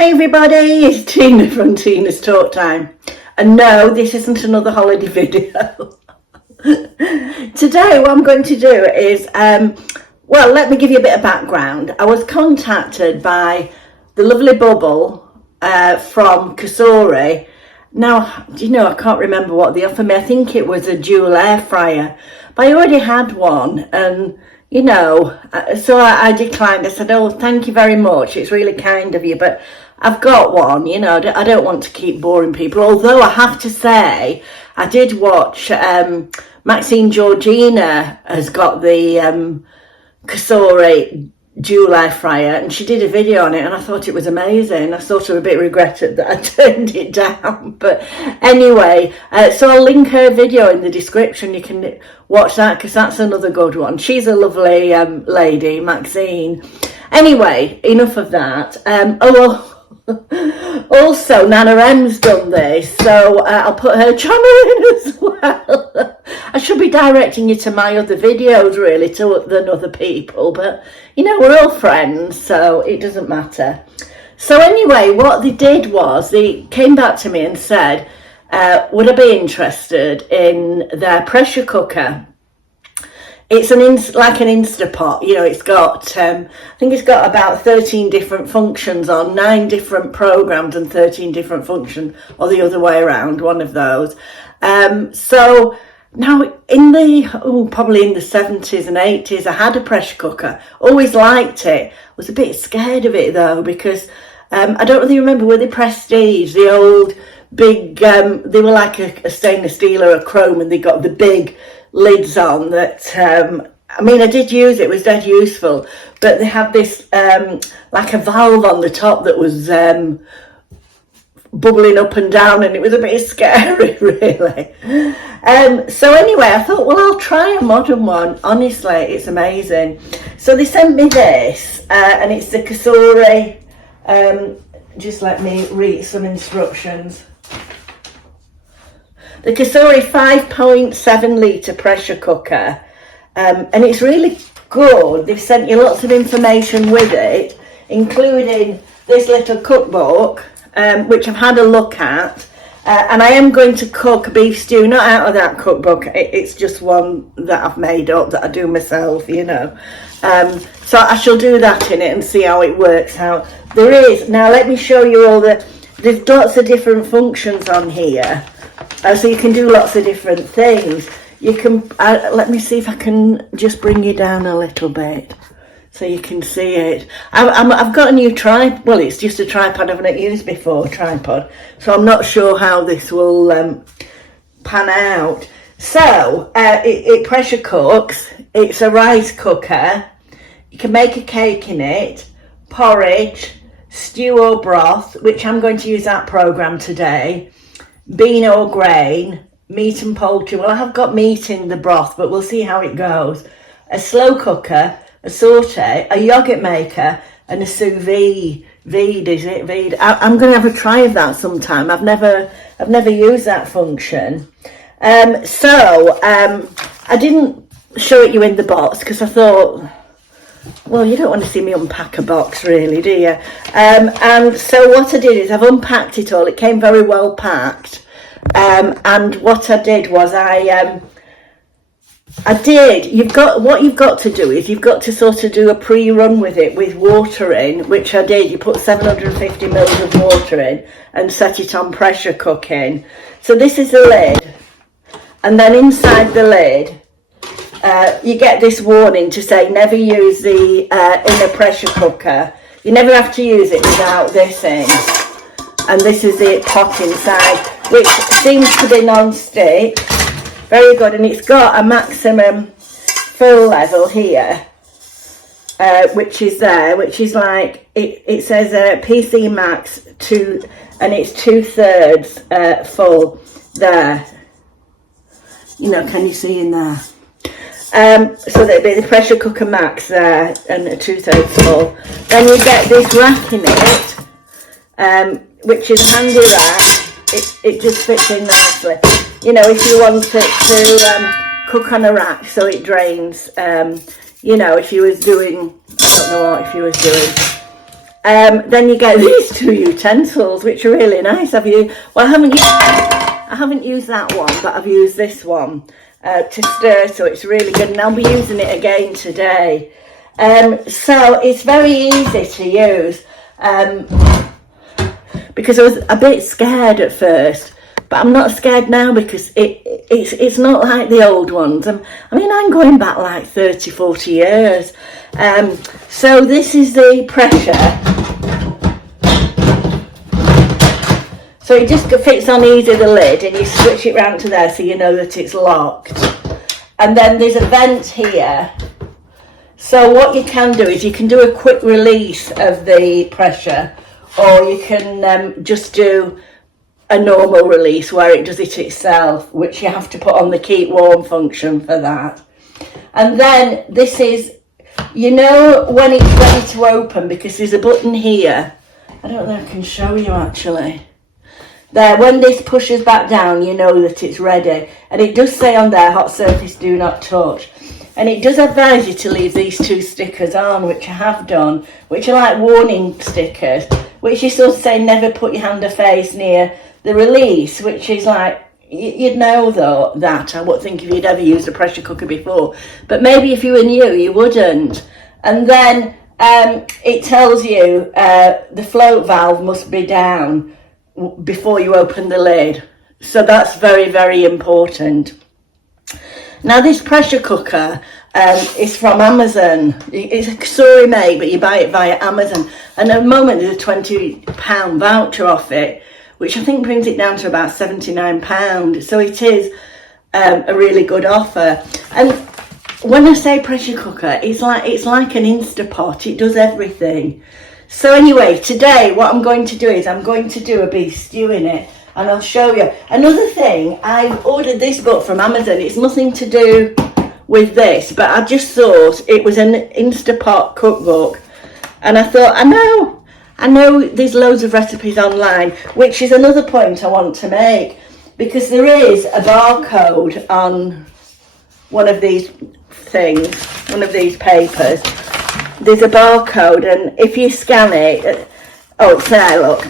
Hi everybody, it's Tina from Tina's Talk Time. And no, this isn't another holiday video. Today what I'm going to do is, well, let me give you a bit of background. I was contacted by the lovely Bubble from Cosori. Now, do you know, I can't remember what they offered me. I think it was a dual air fryer. But I already had one and, you know, so I declined. I said, oh, thank you very much. It's really kind of you, but I've got one, you know, I don't want to keep boring people. Although I have to say, I did watch, Maxine Georgina has got the Cosori dual air fryer and she did a video on it and I thought it was amazing. I sort of a bit regretted that I turned it down, but anyway, so I'll link her video in the description. You can watch that because that's another good one. She's a lovely lady, Maxine. Anyway, enough of that. Also Nana M's done this, so I'll put her channel in as well. I should be directing you to my other videos really than other people, but you know, we're all friends, so it doesn't matter. So anyway, what they did was they came back to me and said, would I be interested in their pressure cooker? It's like an Instapot, you know, it's got, I think it's got about 13 different functions on, 9 different programs and 13 different functions, or the other way around, one of those. So now probably in the 70s and 80s, I had a pressure cooker, always liked it. I was a bit scared of it though, because I don't really remember, were they Prestige, the old big, they were like a stainless steel or a chrome, and they got the big lids on that, I mean, I did use it, was dead useful, but they had this like a valve on the top that was bubbling up and down, and it was a bit scary really. So anyway, I thought, well, I'll try a modern one. Honestly, it's amazing. So they sent me this and it's the Cosori, just let me read some instructions. The Cosori 5.7 litre pressure cooker, and it's really good. They've sent you lots of information with it, including this little cookbook, which I've had a look at, and I am going to cook a beef stew, not out of that cookbook, it's just one that I've made up that I do myself, you know. So I shall do that in it and see how it works out. There is, now let me show you all there's lots of different functions on here. So you can do lots of different things. You can, let me see if I can just bring you down a little bit so you can see it. I've got a new tripod, well, it's just a tripod I've not used before, tripod. So I'm not sure how this will pan out. So it pressure cooks. It's a rice cooker. You can make a cake in it, porridge, stew or broth, which I'm going to use that program today. Bean or grain, meat and poultry. Well, I have got meat in the broth, but we'll see how it goes. A slow cooker, a saute, a yogurt maker, and a sous vide. Is it vide? I'm going to have a try of that sometime. I've never used that function. I didn't show it you in the box because I thought, well, you don't want to see me unpack a box really, do you? And so what I did is I've unpacked it all. It came very well packed. And what I did was what you've got to do is you've got to sort of do a pre-run with it with water in, which I did. You put 750 mils of water in and set it on pressure cooking. So this is the lid. And then inside the lid, you get this warning to say never use the inner pressure cooker. You never have to use it without this in. And this is the pot inside, which seems to be non-stick. Very good, and it's got a maximum fill level here, which is there, which is like, it says PC max 2, and it's 2/3 full there. You know, can you see in there? So there'd be the pressure cooker max there and a 2/3 full. Then you get this rack in it, which is a handy rack. It just fits in nicely. You know, if you want it to cook on a rack so it drains, you know, if you was doing, I don't know what if you was doing, Then you get these two utensils, which are really nice. Well, I haven't used that one, but I've used this one to stir, so it's really good, and I'll be using it again today. So it's very easy to use, because I was a bit scared at first, but I'm not scared now because it's not like the old ones. I mean, I'm going back like 30-40 years. So this is the pressure. So it just fits on easy the lid, and you switch it round to there so you know that it's locked. And then there's a vent here. So what you can do is you can do a quick release of the pressure, or you can just do a normal release where it does it itself, which you have to put on the keep warm function for that. And then this is, you know, when it's ready to open, because there's a button here. I don't know if I can show you actually. There, when this pushes back down, you know that it's ready. And it does say on there, hot surface, do not touch. And it does advise you to leave these two stickers on, which I have done, which are like warning stickers, which you sort of say never put your hand or face near the release, which is like, you'd know though that. I wouldn't think if you'd ever used a pressure cooker before. But maybe if you were new, you wouldn't. And then it tells you the float valve must be down before you open the lid. So that's very, very important. Now this pressure cooker is from Amazon. It's a Cosori made, but you buy it via Amazon. And at the moment there's a £20 voucher off it, which I think brings it down to about £79. So it is a really good offer. And when I say pressure cooker, it's like an Instapot. It does everything. So anyway, today what I'm going to do is I'm going to do a beef stew in it, and I'll show you. Another thing, I've ordered this book from Amazon. It's nothing to do with this, but I just thought it was an Instapot cookbook, and I thought, I know there's loads of recipes online, which is another point I want to make, because there is a barcode on one of these things, one of these papers. There's a barcode, and if you scan it, oh, it's there, look.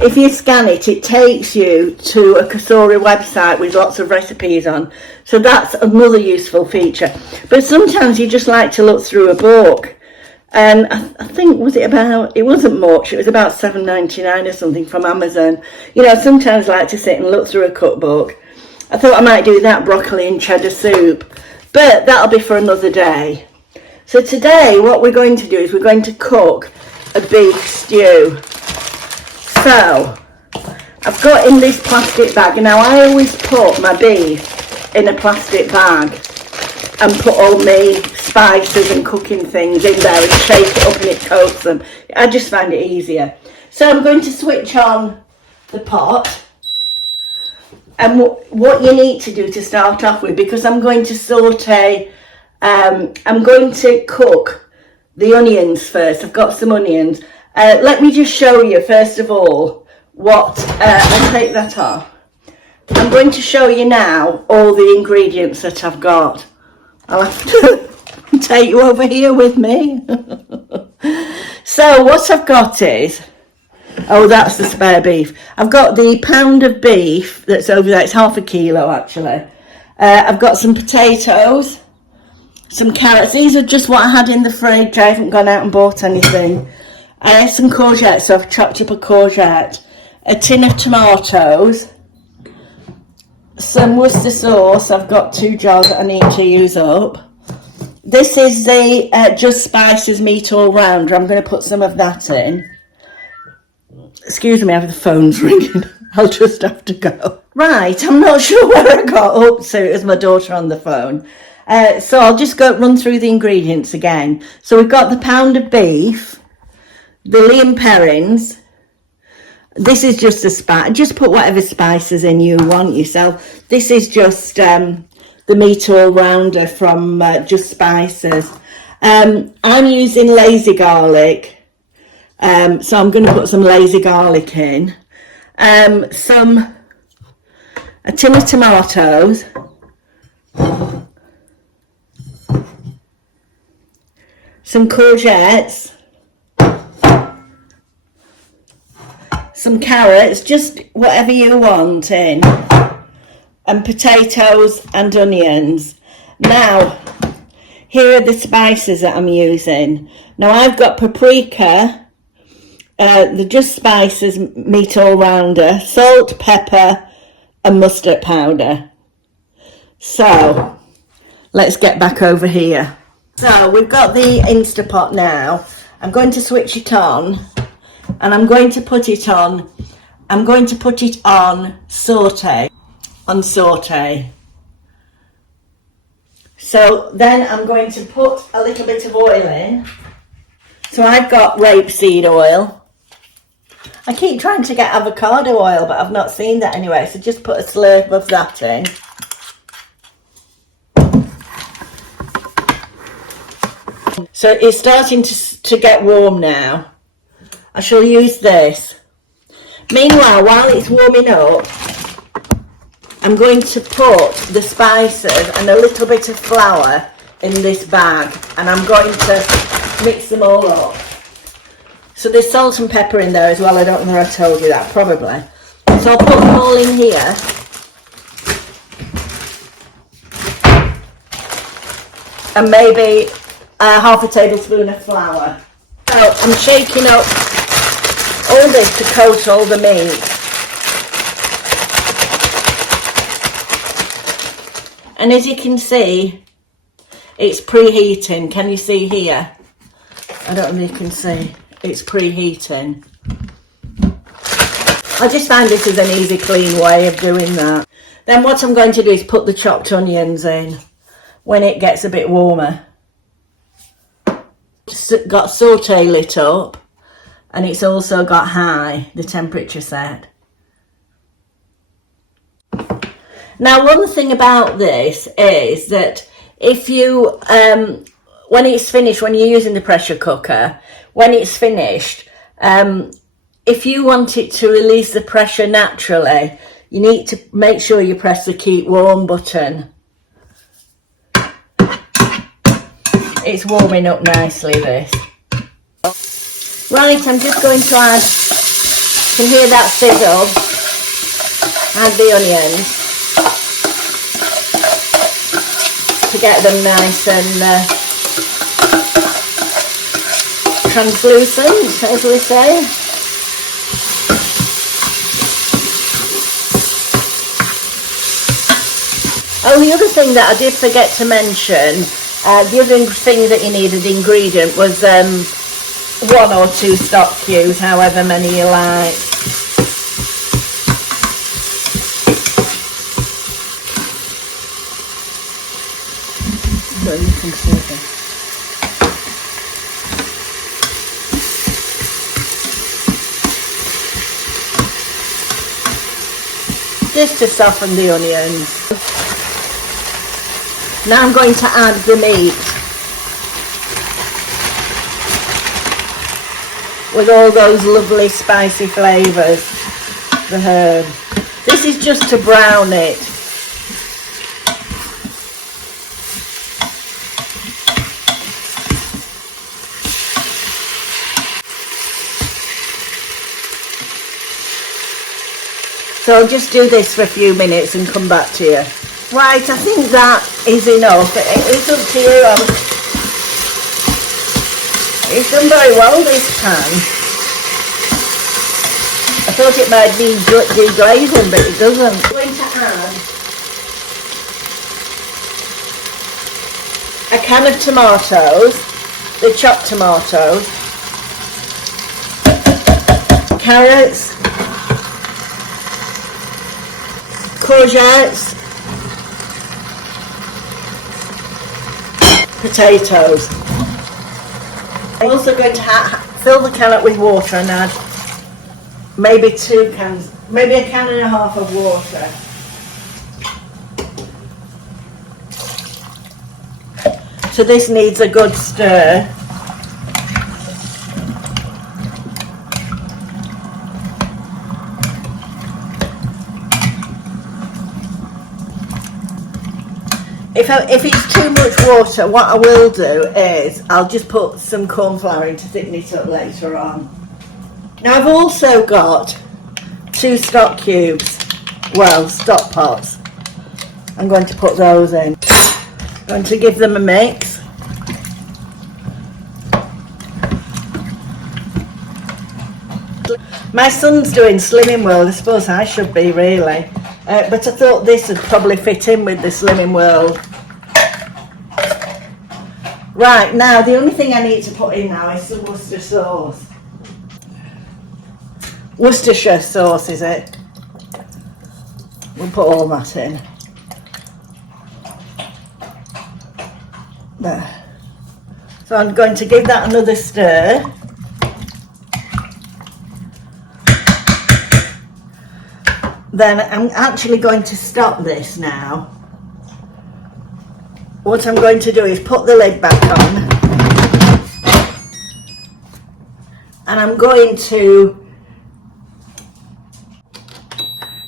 If you scan it, it takes you to a Cosori website with lots of recipes on. So that's another useful feature. But sometimes you just like to look through a book. And I think, it wasn't much, it was about $7.99 or something from Amazon. You know, sometimes I like to sit and look through a cookbook. I thought I might do that, broccoli and cheddar soup. But that'll be for another day. So today what we're going to do is we're going to cook a beef stew. So I've got in this plastic bag. Now I always put my beef in a plastic bag and put all my spices and cooking things in there and shake it up and it coats them. I just find it easier. So I'm going to switch on the pot. And what you need to do to start off with, because I'm going to saute, I'm going to cook the onions first. I've got some onions. Let me just show you first of all what, I'll take that off. I'm going to show you now all the ingredients that I've got. I'll have to take you over here with me. So what I've got is, oh, that's the spare beef. I've got the pound of beef that's over there. It's half a kilo actually. I've got some potatoes, some carrots. These are just what I had in the fridge. I haven't gone out and bought anything. I had some courgettes, so I've chopped up a courgette. A tin of tomatoes. Some Worcester sauce. I've got 2 jars that I need to use up. This is the Just Spices meat all rounder. I'm going to put some of that in. Excuse me, I have the phone's ringing. I'll just have to go. Right, I'm not sure where I got up to. It was my daughter on the phone. So I'll just run through the ingredients again. So we've got the pound of beef, the Liam Perrins. This is just a spice. Just put whatever spices in you want yourself. This is just the meat all rounder from Just Spices. I'm using lazy garlic. So I'm going to put some lazy garlic in. A tin of tomatoes. Some courgettes. some carrots, just whatever you want in, and potatoes and onions. Now, here are the spices that I'm using. Now I've got paprika, they're just spices, meat all-rounder, salt, pepper and mustard powder. So, let's get back over here. So, we've got the Instapot now. I'm going to switch it on and I'm going to put it on saute, So then I'm going to put a little bit of oil in. So I've got rapeseed oil. I keep trying to get avocado oil, but I've not seen that anyway. So just put a slurp of that in. So it's starting to get warm now. I shall use this. Meanwhile, while it's warming up, I'm going to put the spices and a little bit of flour in this bag, and I'm going to mix them all up. So there's salt and pepper in there as well. I don't know if I told you that, probably. So I'll put them all in here. And maybe half a tablespoon of flour. So I'm shaking up all this to coat all the meat. And as you can see, it's preheating. Can you see here? I don't know if you can see. It's preheating. I just find this is an easy, clean way of doing that. Then what I'm going to do is put the chopped onions in when it gets a bit warmer. It's got saute lit up, and it's also got high, the temperature set. Now, one thing about this is that if you, when it's finished, when you're using the pressure cooker, when it's finished, if you want it to release the pressure naturally, you need to make sure you press the keep warm button. It's warming up nicely, this. Right, I'm just going to add, you can hear that sizzle, add the onions. To get them nice and translucent, as we say. Oh, the other thing that I did forget to mention, the other thing that you needed ingredient was 1 or 2 stock cubes, however many you like. So you can see it. Just to soften the onions. Now I'm going to add the meat with all those lovely spicy flavours, the herb. This is just to brown it. So I'll just do this for a few minutes and come back to you. Right, I think that is enough. It's up to you. It's done very well this time. I thought it might be deglazing, but it doesn't. I'm going to add a can of tomatoes, the chopped tomatoes, carrots, courgettes, potatoes. I'm also going to fill the can up with water and add maybe 2 cans, maybe a can and a half of water. So this needs a good stir. If it's too much water, what I will do is I'll just put some corn flour in to thicken it up later on. Now I've also got 2 stock cubes, well, stock pots. I'm going to put those in. I'm going to give them a mix. My son's doing Slimming World. I suppose I should be really, but I thought this would probably fit in with the Slimming World. Right, now the only thing I need to put in now is some Worcester sauce. Worcestershire sauce, is it? We'll put all that in. There. So I'm going to give that another stir. Then I'm actually going to stop this now. What I'm going to do is put the lid back on, and I'm going to,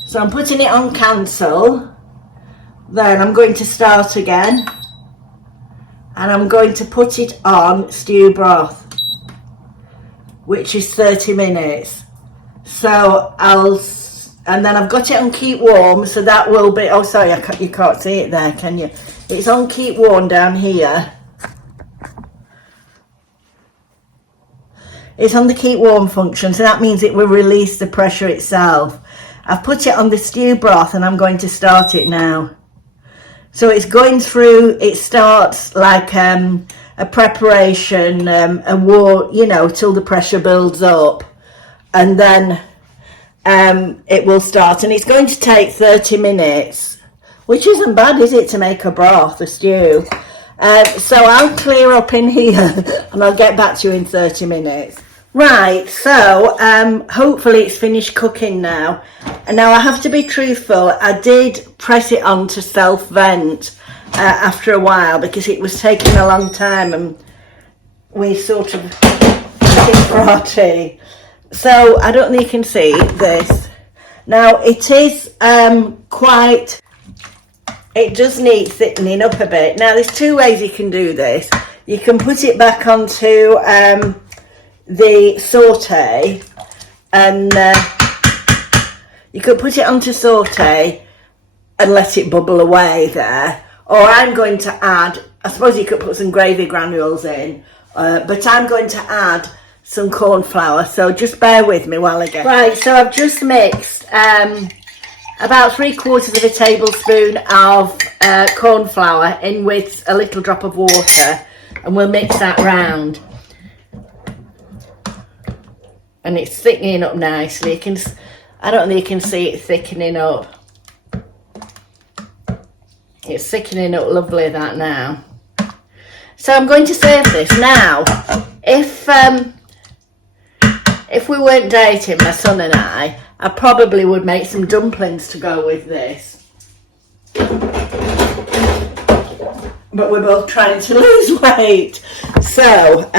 so I'm putting it on cancel, then I'm going to start again, and I'm going to put it on stew broth, which is 30 minutes. So and then I've got it on keep warm, so that will be, oh sorry, you can't see it there, can you? It's on keep warm down here. It's on the keep warm function, so that means it will release the pressure itself. I've put it on the stew broth and I'm going to start it now. So it's going through, it starts like a preparation, a war, you know, till the pressure builds up, and then it will start, and it's going to take 30 minutes, which isn't bad, is it, to make a broth, a stew? So I'll clear up in here and I'll get back to you in 30 minutes. Right, so hopefully it's finished cooking now. And now I have to be truthful, I did press it on to self-vent after a while because it was taking a long time and we sort of had it for our tea. So I don't think you can see this. Now it is quite, it does need thickening up a bit. Now there's 2 ways you can do this. You can put it back onto the saute, and you could put it onto saute and let it bubble away there. Or I'm going to add, I suppose you could put some gravy granules in, but I'm going to add some corn flour, so just bear with me while I get. Right, so I've just mixed about 3/4 of a tablespoon of corn flour in with a little drop of water, and we'll mix that round. And it's thickening up nicely. You can, I don't think you can see it thickening up. It's thickening up lovely, that now. So I'm going to serve this now. If we weren't dating, my son and I probably would make some dumplings to go with this. But we're both trying to lose weight. So,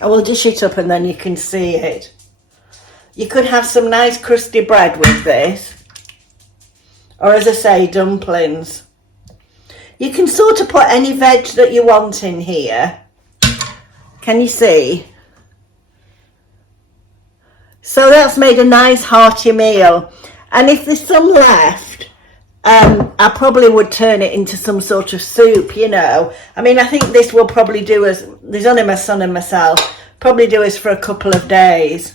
I will dish it up and then you can see it. You could have some nice crusty bread with this. Or as I say, dumplings. You can sort of put any veg that you want in here. Can you see? So that's made a nice hearty meal. And if there's some left, I probably would turn it into some sort of soup, you know. I mean, I think this will probably do us, there's only my son and myself, probably do us for a couple of days.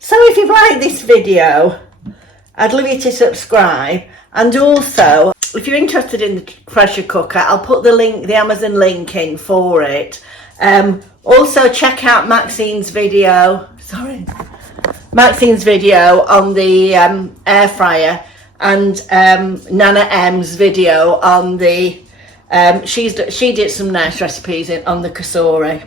So if you've liked this video, I'd love you to subscribe. And also, if you're interested in the pressure cooker, I'll put the link, the Amazon link in for it. Also check out Maxine's video on the air fryer, and Nana M's video on the she did some nice recipes on the Cosori.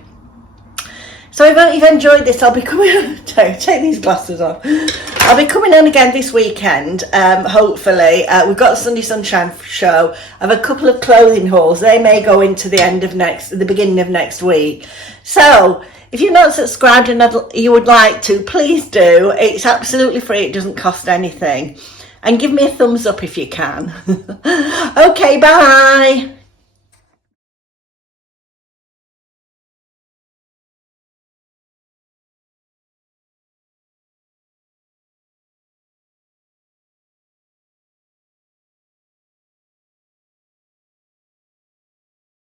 So if you've enjoyed this, I'll be coming take these glasses off. I'll be coming on again this weekend, hopefully. We've got the Sunday Sunshine show. I have a couple of clothing hauls. They may go into the beginning of next week. So if you're not subscribed and you would like to, please do. It's absolutely free. It doesn't cost anything. And give me a thumbs up if you can. Okay, bye.